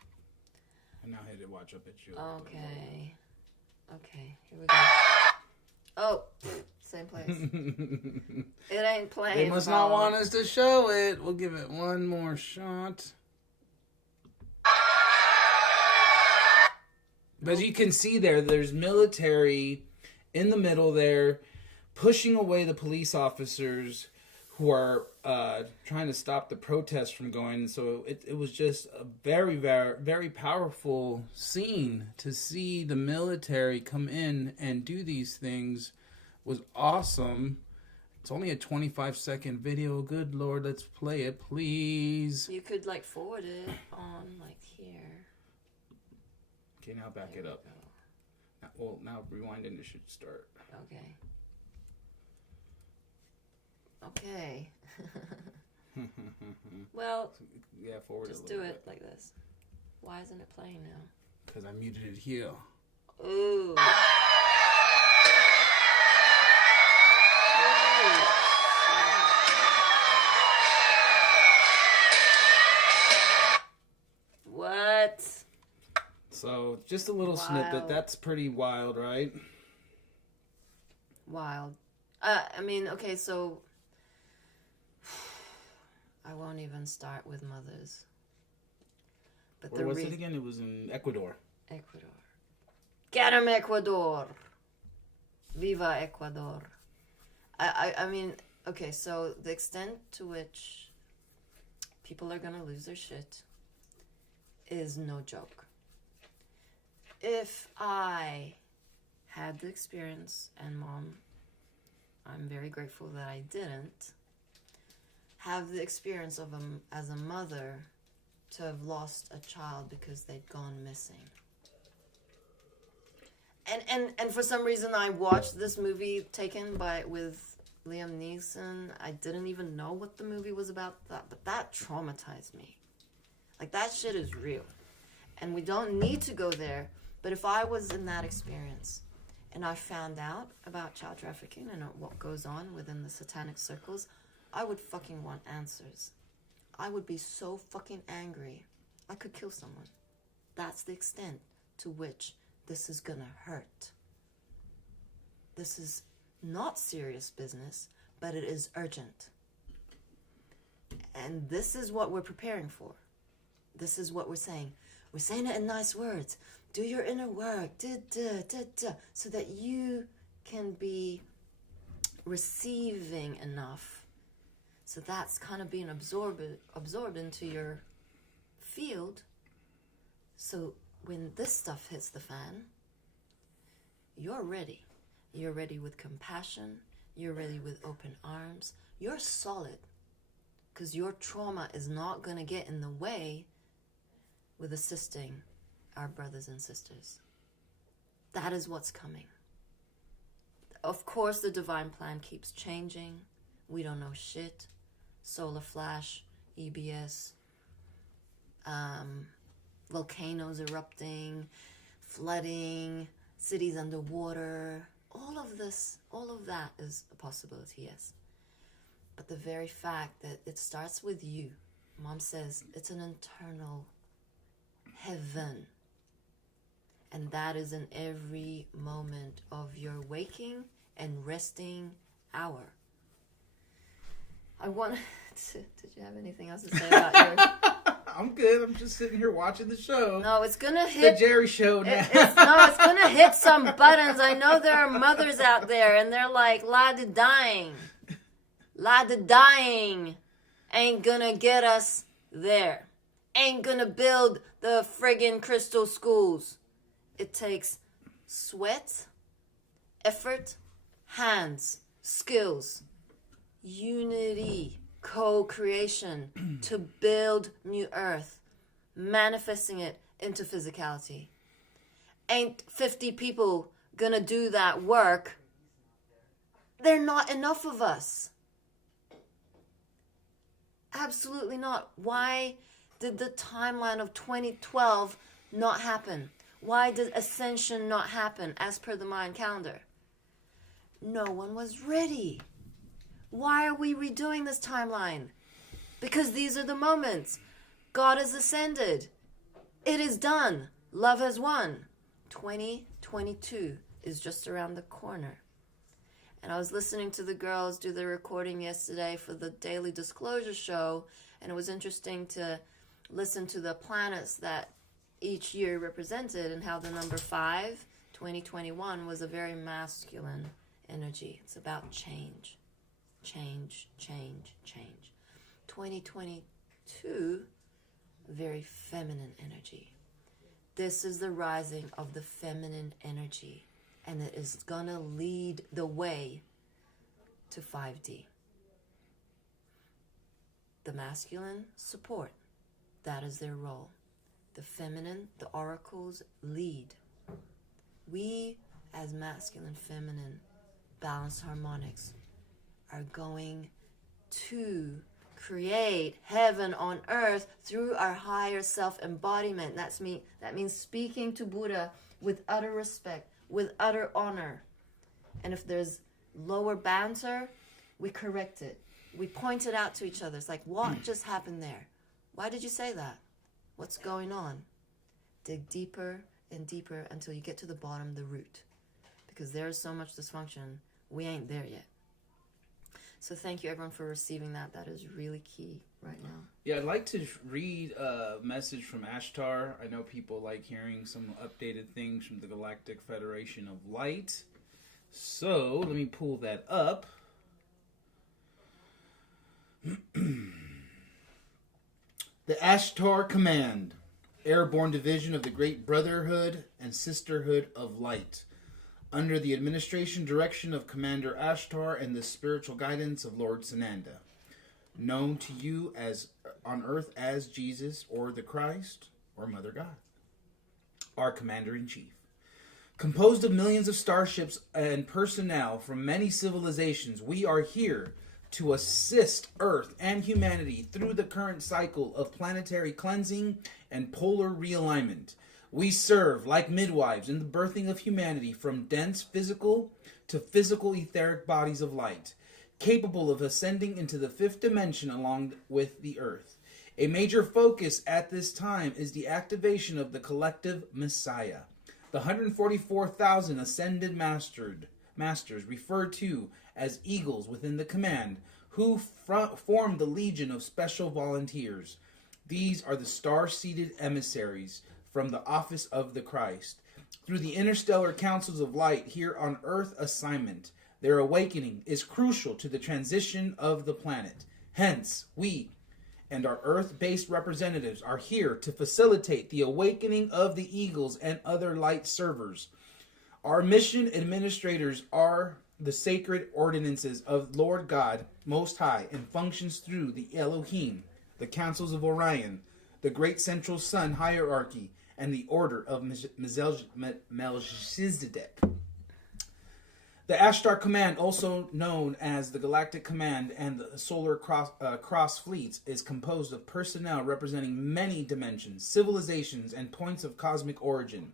And now hit it. Watch up at you. Okay. Okay. Here we go. Oh, same place. It ain't playing. They must not want us to show it. We'll give it one more shot. But as you can see there's military in the middle there, pushing away the police officers who are trying to stop the protests from going. So it was just a very, very, very powerful scene to see the military come in and do these things. Was awesome. It's only a 25-second video. Good Lord, let's play it, please. You could like forward it on like here. Okay, now back it up. Now rewind and it should start. Okay. Okay. Well, yeah, forward just a little do bit. it like this. Why isn't it playing now? Because I muted it here. Ooh. What? So, just a little snippet. That's pretty wild, right? Wild. I mean, okay, so I won't even start with mothers. But Where was it again? It was in Ecuador. Ecuador. Get him, Ecuador! Viva Ecuador. I mean, okay, so the extent to which people are gonna lose their shit is no joke. If I had the experience, and Mom, I'm very grateful that I didn't, have the experience of as a mother to have lost a child because they'd gone missing. And for some reason I watched this movie Taken with Liam Neeson. I didn't even know what the movie was about, but that traumatized me. Like, that shit is real. And we don't need to go there, but if I was in that experience and I found out about child trafficking and what goes on within the satanic circles, I would fucking want answers. I would be so fucking angry. I could kill someone. That's the extent to which this is gonna hurt. this is not serious business, but it is urgent. And this is what we're preparing for. This is what we're saying. We're saying it in nice words. Do your inner work, so that you can be receiving enough. So that's kind of being absorbed into your field. So when this stuff hits the fan, you're ready. You're ready with compassion. You're ready with open arms. You're solid. Because your trauma is not going to get in the way with assisting our brothers and sisters. That is what's coming. Of course, the divine plan keeps changing. We don't know shit. Solar flash, EBS, volcanoes erupting, flooding, cities underwater. All of that is a possibility, yes. But the very fact that it starts with you, Mom says it's an internal heaven. And that is in every moment of your waking and resting hour. I want to... Did you have anything else to say about your... I'm good. I'm just sitting here watching the show. No, it's going to hit... The Jerry Show now. It's going to hit some buttons. I know there are mothers out there, and they're like, La de dying ain't going to get us there. Ain't going to build the friggin' crystal schools. It takes sweat, effort, hands, skills, unity, co-creation to build new earth, manifesting it into physicality. Ain't 50 people gonna do that work? They're not enough of us. Absolutely not. Why did the timeline of 2012 not happen? Why did Ascension not happen as per the Mayan calendar? No one was ready. Why are we redoing this timeline? Because these are the moments. God has ascended. It is done. Love has won. 2022 is just around the corner. And I was listening to the girls do the recording yesterday for the Daily Disclosure show, and it was interesting to listen to the planets that each year represented and how the number 5, 2021, was a very masculine energy. It's about change. Change, change, change. 2022, very feminine energy. This is the rising of the feminine energy, and it is gonna lead the way to 5D. The masculine support, that is their role. The feminine, the oracles, lead. We, as masculine, feminine, balanced harmonics, are going to create heaven on earth through our higher self-embodiment. That means speaking to Buddha with utter respect, with utter honor. And if there's lower banter, we correct it. We point it out to each other. It's like, what just happened there? Why did you say that? What's going on? Dig deeper and deeper until you get to the bottom, the root. Because there's so much dysfunction, we ain't there yet. So thank you, everyone, for receiving that. That is really key right now. Yeah, I'd like to read a message from Ashtar. I know people like hearing some updated things from the Galactic Federation of Light. So let me pull that up. The Ashtar Command, Airborne Division of the Great Brotherhood and Sisterhood of Light, under the administration direction of Commander Ashtar and the spiritual guidance of Lord Sananda, known to you as on earth as Jesus or the Christ or Mother God, our Commander-in-Chief. Composed of millions of starships and personnel from many civilizations, we are here to assist Earth and humanity through the current cycle of planetary cleansing and polar realignment. We serve like midwives in the birthing of humanity from dense physical to physical etheric bodies of light, capable of ascending into the fifth dimension along with the Earth. A major focus at this time is the activation of the collective Messiah, the 144,000 ascended masters, referred to as eagles within the command, who form the legion of special volunteers. These are the star-seated emissaries from the office of the Christ. Through the interstellar councils of light here on Earth assignment, their awakening is crucial to the transition of the planet. Hence, we and our Earth-based representatives are here to facilitate the awakening of the eagles and other light servers. Our mission administrators are the sacred ordinances of Lord God Most High and functions through the Elohim, the councils of Orion, the great central sun hierarchy, and the order of Melchizedek. The Ashtar Command, also known as the Galactic Command and the Solar Cross Fleets, is composed of personnel representing many dimensions, civilizations, and points of cosmic origin.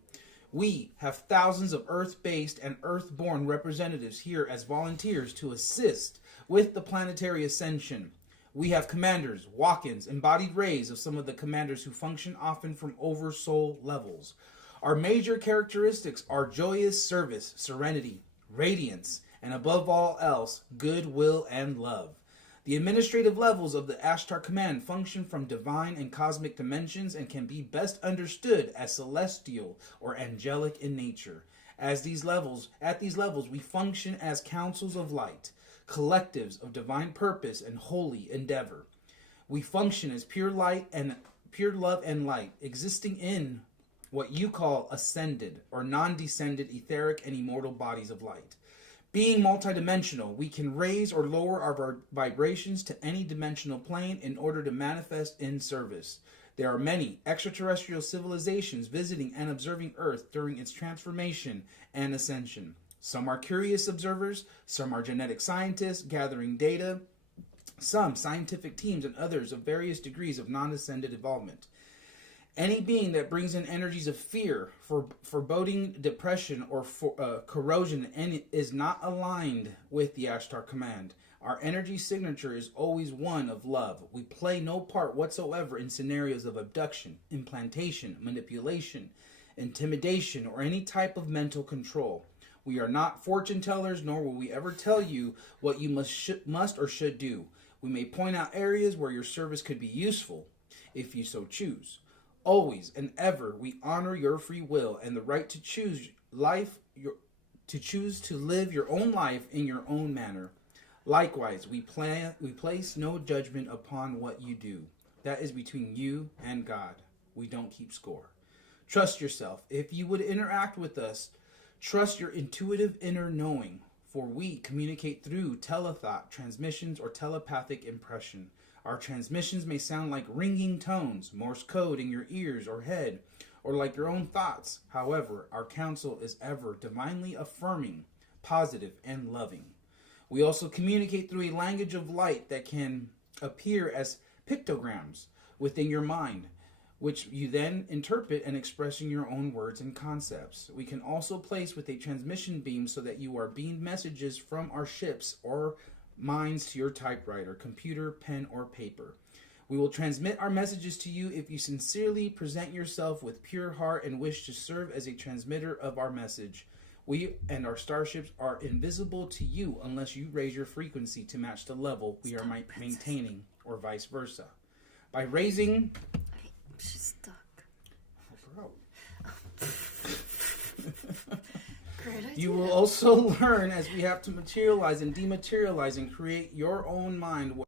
We have thousands of Earth-based and Earth-born representatives here as volunteers to assist with the planetary ascension. We have commanders, walk-ins, embodied rays of some of the commanders who function often from oversoul levels. Our major characteristics are joyous service, serenity, radiance, and above all else, goodwill and love. The administrative levels of the Ashtar Command function from divine and cosmic dimensions and can be best understood as celestial or angelic in nature. At these levels, we function as councils of light, collectives of divine purpose and holy endeavor. We function as pure light and pure love and light, existing in what you call ascended or non-descended etheric and immortal bodies of light. Being multidimensional, we can raise or lower our vibrations to any dimensional plane in order to manifest in service. There are many extraterrestrial civilizations visiting and observing Earth during its transformation and ascension. Some are curious observers, some are genetic scientists gathering data, some scientific teams, and others of various degrees of non-ascended involvement. Any being that brings in energies of fear, foreboding, depression, or corrosion and is not aligned with the Ashtar Command. Our energy signature is always one of love. We play no part whatsoever in scenarios of abduction, implantation, manipulation, intimidation, or any type of mental control. We are not fortune tellers, nor will we ever tell you what you must or should do. We may point out areas where your service could be useful, if you so choose. Always and ever, we honor your free will and the right to choose to live your own life in your own manner. Likewise, we place no judgment upon what you do. That is between you and God. We don't keep score. Trust yourself. If you would interact with us, trust your intuitive inner knowing, for we communicate through telethought, transmissions, or telepathic impression. Our transmissions may sound like ringing tones, Morse code in your ears or head, or like your own thoughts. However, our counsel is ever divinely affirming, positive, and loving. We also communicate through a language of light that can appear as pictograms within your mind, which you then interpret and express in your own words and concepts. We can also place with a transmission beam so that you are beamed messages from our ships or minds to your typewriter, computer, pen, or paper. We will transmit our messages to you if you sincerely present yourself with pure heart and wish to serve as a transmitter of our message. We and our starships are invisible to you unless you raise your frequency to match the level we are maintaining, or vice versa. By raising... She's stuck. Oh, bro. Great idea. You will also learn as we have to materialize and dematerialize and create your own mind.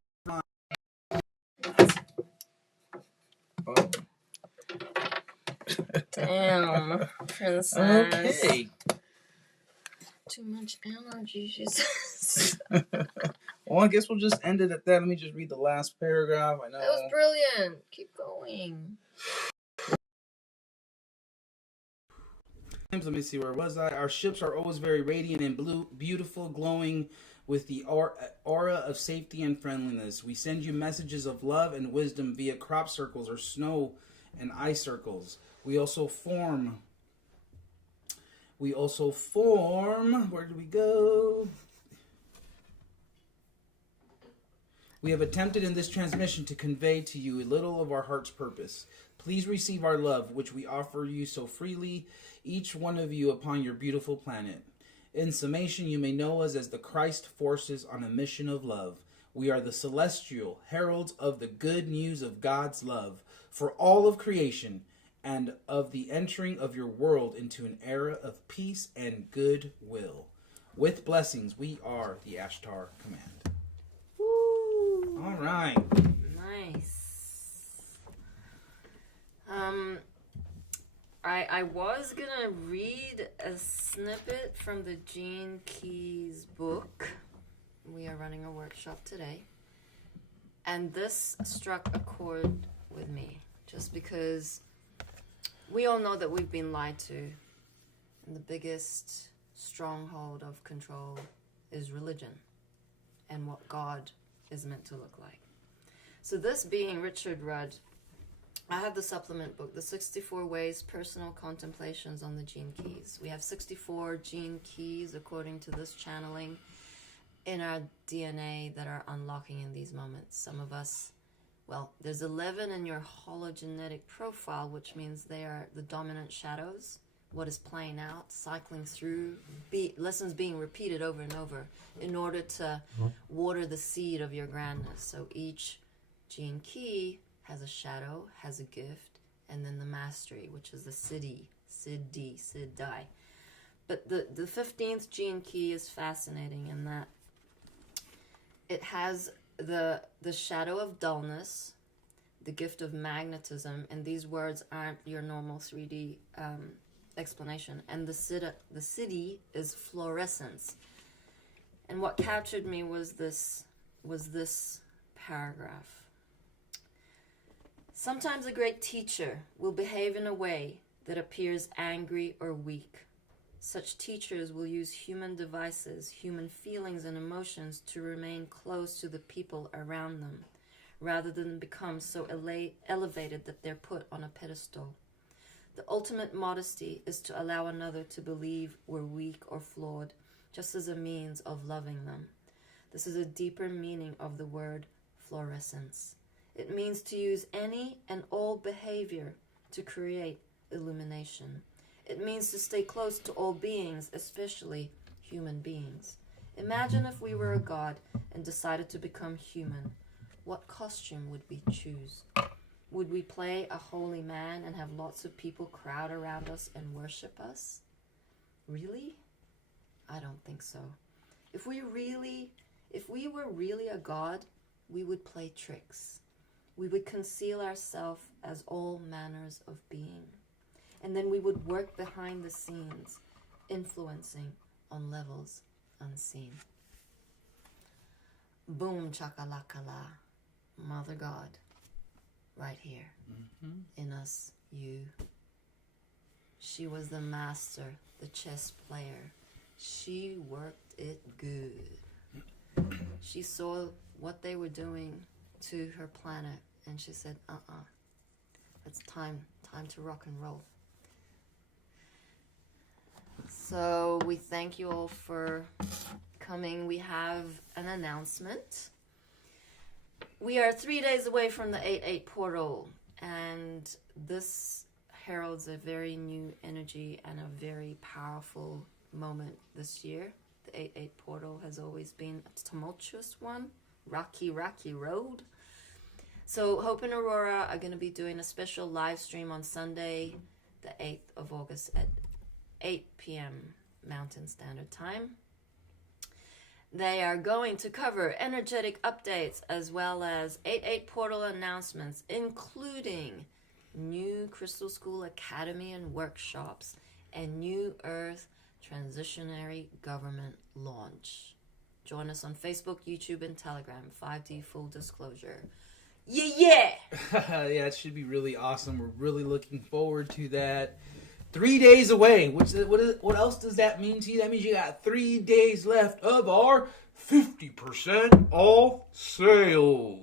Damn, princess. Okay. Too much energy, she says. Well, I guess we'll just end it at that. Let me just read the last paragraph. I know. That was brilliant. Keep going. Let me see, where was I? Our ships are always very radiant and blue, beautiful, glowing with the aura of safety and friendliness. We send you messages of love and wisdom via crop circles or snow and ice circles. We also form, where do we go? We have attempted in this transmission to convey to you a little of our heart's purpose. Please receive our love, which we offer you so freely, each one of you upon your beautiful planet. In summation, you may know us as the Christ forces on a mission of love. We are the celestial heralds of the good news of God's love for all of creation and of the entering of your world into an era of peace and goodwill. With blessings, we are the Ashtar Command. Woo! All right. Nice. I was gonna read a snippet from the Gene Keys book. We are running a workshop today. And this struck a chord with me. Just because we all know that we've been lied to. And the biggest stronghold of control is religion. And what God is meant to look like. So this being Richard Rudd, I have the supplement book, The 64 Ways Personal Contemplations on the Gene Keys. We have 64 Gene Keys, according to this channeling, in our DNA that are unlocking in these moments. Some of us, well, there's 11 in your hologenetic profile, which means they are the dominant shadows, what is playing out, cycling through, lessons being repeated over and over in order to water the seed of your grandness. So each Gene Key has a shadow, has a gift, and then the mastery, which is the Siddhi. But the 15th Gene Key is fascinating in that it has the shadow of dullness, the gift of magnetism, and these words aren't your normal 3D explanation. And the Siddhi is fluorescence. And what captured me was this paragraph. Sometimes a great teacher will behave in a way that appears angry or weak. Such teachers will use human devices, human feelings and emotions to remain close to the people around them, rather than become so elevated that they're put on a pedestal. The ultimate modesty is to allow another to believe we're weak or flawed, just as a means of loving them. This is a deeper meaning of the word fluorescence. It means to use any and all behavior to create illumination. It means to stay close to all beings, especially human beings. Imagine if we were a god and decided to become human. What costume would we choose? Would we play a holy man and have lots of people crowd around us and worship us? Really? I don't think so. If we were really a god, we would play tricks. We would conceal ourselves as all manners of being. And then we would work behind the scenes, influencing on levels unseen. Boom chakalakala, Mother God, right here, in us, you. She was the master, the chess player. She worked it good. She saw what they were doing to her planet, and she said, it's time to rock and roll. So we thank you all for coming. We have an announcement. We are 3 days away from the 8-8 portal, and this heralds a very new energy and a very powerful moment this year. The 8-8 portal has always been a tumultuous one, rocky road. So Hope and Aurora are going to be doing a special live stream on Sunday, the 8th of August at 8 p.m. Mountain Standard Time. They are going to cover energetic updates as well as 8-8 portal announcements, including new Crystal School Academy and workshops and New Earth Transitionary Government launch. Join us on Facebook, YouTube, and Telegram. 5D full disclosure. Yeah! Yeah, it should be really awesome. We're really looking forward to that. 3 days away. What else does that mean to you? That means you got 3 days left of our 50% off sale.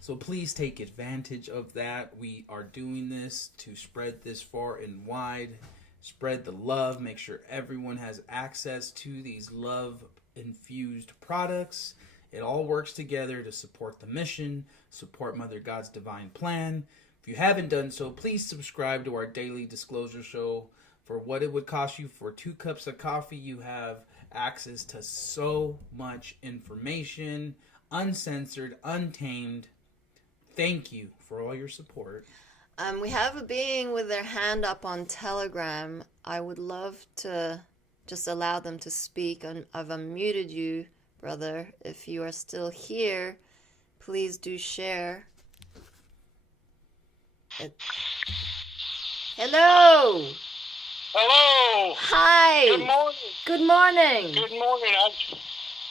So please take advantage of that. We are doing this to spread this far and wide. Spread the love. Make sure everyone has access to these love-infused products. It all works together to support the mission, support Mother God's divine plan. If you haven't done so, please subscribe to our daily disclosure show for For what it would cost you for 2 cups of coffee, you have access to so much information, uncensored, untamed. Thank you for all your support. We have a being with their hand up on Telegram. I would love to just allow them to speak. I've unmuted you, brother. If you are still here, please do share. Hello! Hello! Hi! Good morning! Good morning! Good morning.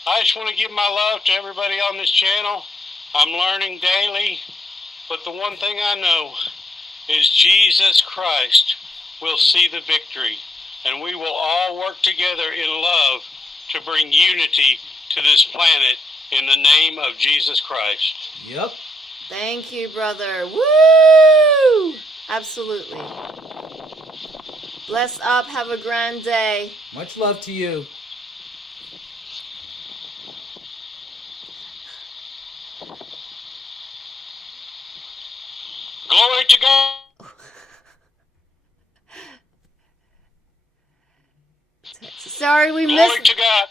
I just want to give my love to everybody on this channel. I'm learning daily, but the one thing I know is Jesus Christ will see the victory, and we will all work together in love to bring unity to this planet in the name of Jesus Christ. Yep. Thank you, brother. Woo! Absolutely. Bless up. Have a grand day. Much love to you. Glory to God. Sorry we Glory missed. to God.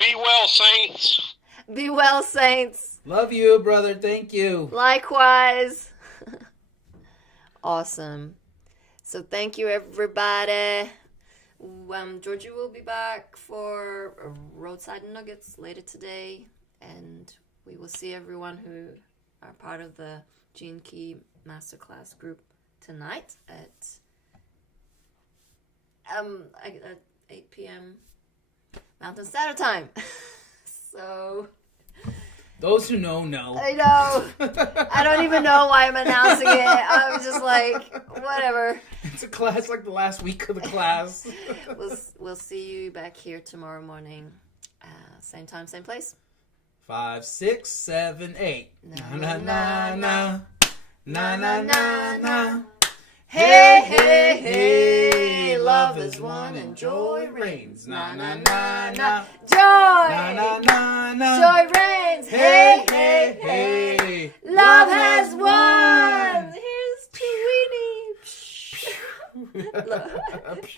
Be well, saints. Be well, saints. Love you, brother. Thank you. Likewise. Awesome. So thank you, everybody. Georgie will be back for Roadside Nuggets later today, and we will see everyone who are part of the Gene Key Masterclass group tonight at 8 p.m. Mountain Standard Time. So Those who know, know. I know. I don't even know why I'm announcing it. I'm just like, whatever. It's a class like the last week of the class. We'll see you back here tomorrow morning. Same time, same place. 5, 6, 7, 8. Na, Na na na, na na na na na. Hey, hey, hey, love is one and joy reigns. Na na na na. Joy! Na na na na. Joy reigns. Hey, hey, hey, love has won. Here's to Weenie.